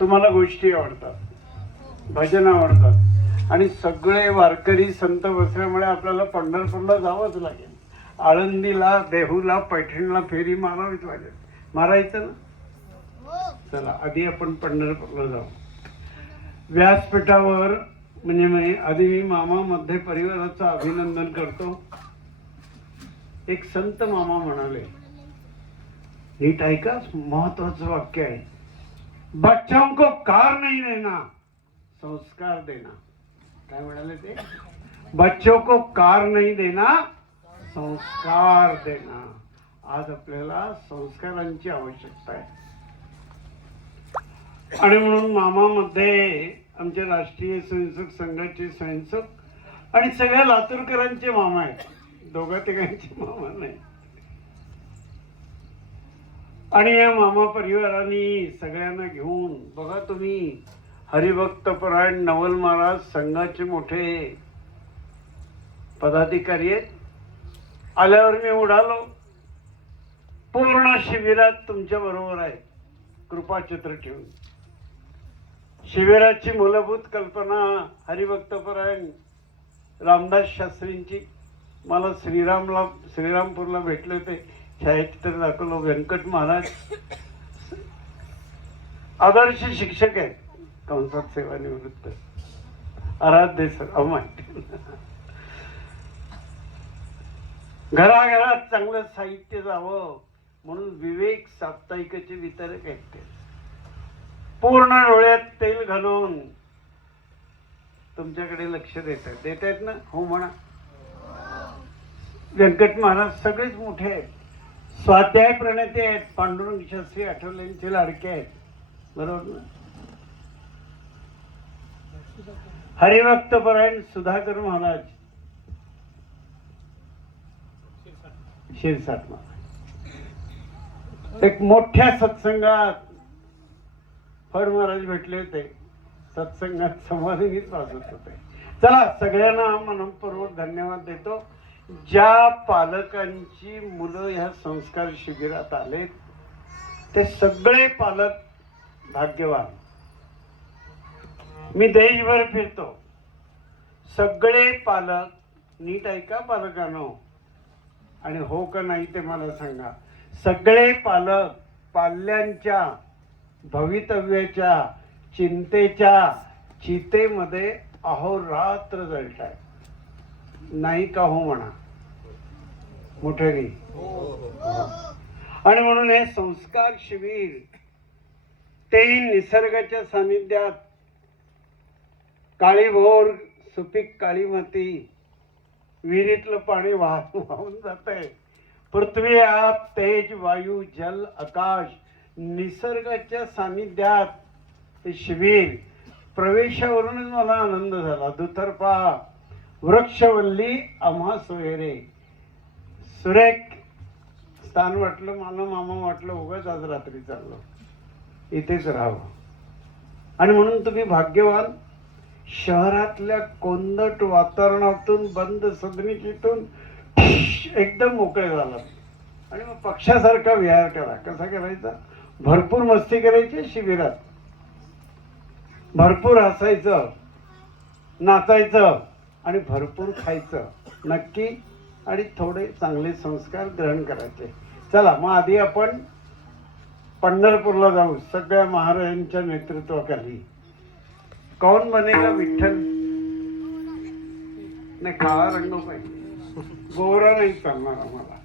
तुम्हाला गोष्टी आवडतात भजन आवडतात. आणि सगळे वारकरी संत बसल्यामुळे आपल्याला पंढरपूरला जावंच लागेल. आळंदीला देहूला पैठणला फेरी मारावीच लागेल. मारायचं ना? चला आधी आपण पंढरपूरला जाऊ. व्यासपीठावर म्हणजे मी आधी मी मामा मध्य परिवाराचं अभिनंदन करतो. एक संत मामा म्हणाले नीट ऐका महत्वाचं वाक्य आहे. बच्चों को कार नहीं देना संस्कार देना। काय म्हणाले ते? बच्चों को कार नहीं देना संस्कार देना। आज आपल्याला संस्कारांची आवश्यकता आहे. आणि म्हणून मामामध्ये आमचे राष्ट्रीय स्वयंसेवक संघाचे स्वयंसेवक आणि सगळ्या लातूरकरांचे मामा आहेत. दोघा तिघांचे मामा नाही. आणि या मामा परिवाराने सगळ्यांना घेऊन बघा तुम्ही हरिभक्त परायण नवल महाराज संघाचे मोठे पदाधिकारी आहेत. आल्यावर मी उडालो. पूर्ण शिबिरात तुमच्या बरोबर आहे. कृपाचित्र ठेवून. शिबिराची मूलभूत कल्पना हरिभक्तपरायण रामदास शास्त्रींची. मला श्रीरामला श्रीरामपूरला भेटले होते. छायाचित्र दाखवलो व्यंकट महाराज. आदर्श शिक्षक आहेत. कंसात सेवानिवृत्त आराध्य सर माहिती घराघरात चांगलं साहित्य जावं म्हणून विवेक साप्ताहिकाचे वितरक आहेत ते. पूर्ण डोळ्यात तेल घालून तुमच्याकडे लक्ष देत आहेत देत आहेत ना? हो म्हणा. व्यंकट महाराज सगळेच मोठे आहेत. स्वाध्याय प्रणेते आहेत. पांडुरंग शास्त्री आठवलेंचे लाडके आहेत. बरोबर ना? हरिभक्त परायण सुधाकर महाराज. शिरसाट महाराज. एक मोठ्या सत्संगात फड महाराज भेटले होते. सत्संगात समाधीनीच वाजत होते. चला सगळ्यांना मनपूर्वक धन्यवाद देतो. ज्या पालकांची मुलं ह्या संस्कार शिबिरात आलेत ते सगळे पालक भाग्यवान. मी देशभर फिरतो. सगळे पालक नीट ऐका पालकांनो? आणि हो का नाही ते मला सांगा. सगळे पालक पाल्यांच्या भवितव्याच्या चिंतेच्या चितेमध्ये अहोरात्र जळताय नाही का हो म्हणा? मोठ्याने आणि म्हणून हे संस्कार शिबिर तेही निसर्गाच्या सानिध्यात. काळीभोर सुपीक काळी माती विहिरीतलं पाणी वाहून वाहून जात आहे पृथ्वी आत तेज वायू जल आकाश निसर्गाच्या सानिध्यात शिबिर. प्रवेशावरूनच मला आनंद झाला. दुतर्फा वृक्षवल्ली आम्हा सोयरे. सुरेख स्थान वाटलं मला मामा वाटलं उगाच आज रात्री चाललो. इथेच राहावं. आणि म्हणून तुम्ही भाग्यवान. शहरातल्या कोंदट वातावरणातून बंद सदनिकीतून एकदम मोकळे झालात आणि मग पक्षासारखा विहार करा. कसा करायचा? भरपूर मस्ती करायची शिबिरात. भरपूर हसायचं नाचायचं. आणि भरपूर खायचं. नक्की आणि थोडे चांगले संस्कार ग्रहण करायचे. चला मग आधी आपण पंढरपूरला जाऊ. सगळ्या महाराजांच्या नेतृत्वाखाली. कौन बनेगा विठ्ठल? नाही काळा रंग पाहिजे. गोरा नाही चालणार आम्हाला.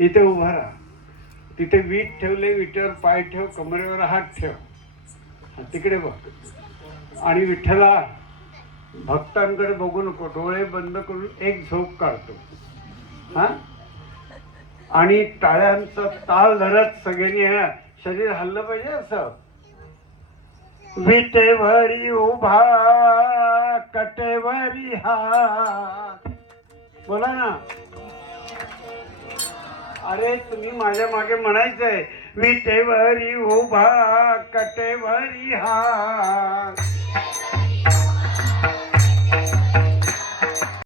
इथे उभा राहा. तिथे वीट ठेवले विटेवर पाय ठेव कमरेवर हात ठेव. तिकडे बघ. आणि विठ्ठला भक्तांकडे बघू नको डोळे बंद करून एक झोप काढतो. हा? आणि टाळ्यांचा ताल धरत सगळ्यांनी शरीर हल्लं पाहिजे असं. विटेवरी उभा कटेवरी हा. बोला ना. अरे तुम्ही माझ्या मागे म्हणायचंय विटेवरी उभा कटेवरी हा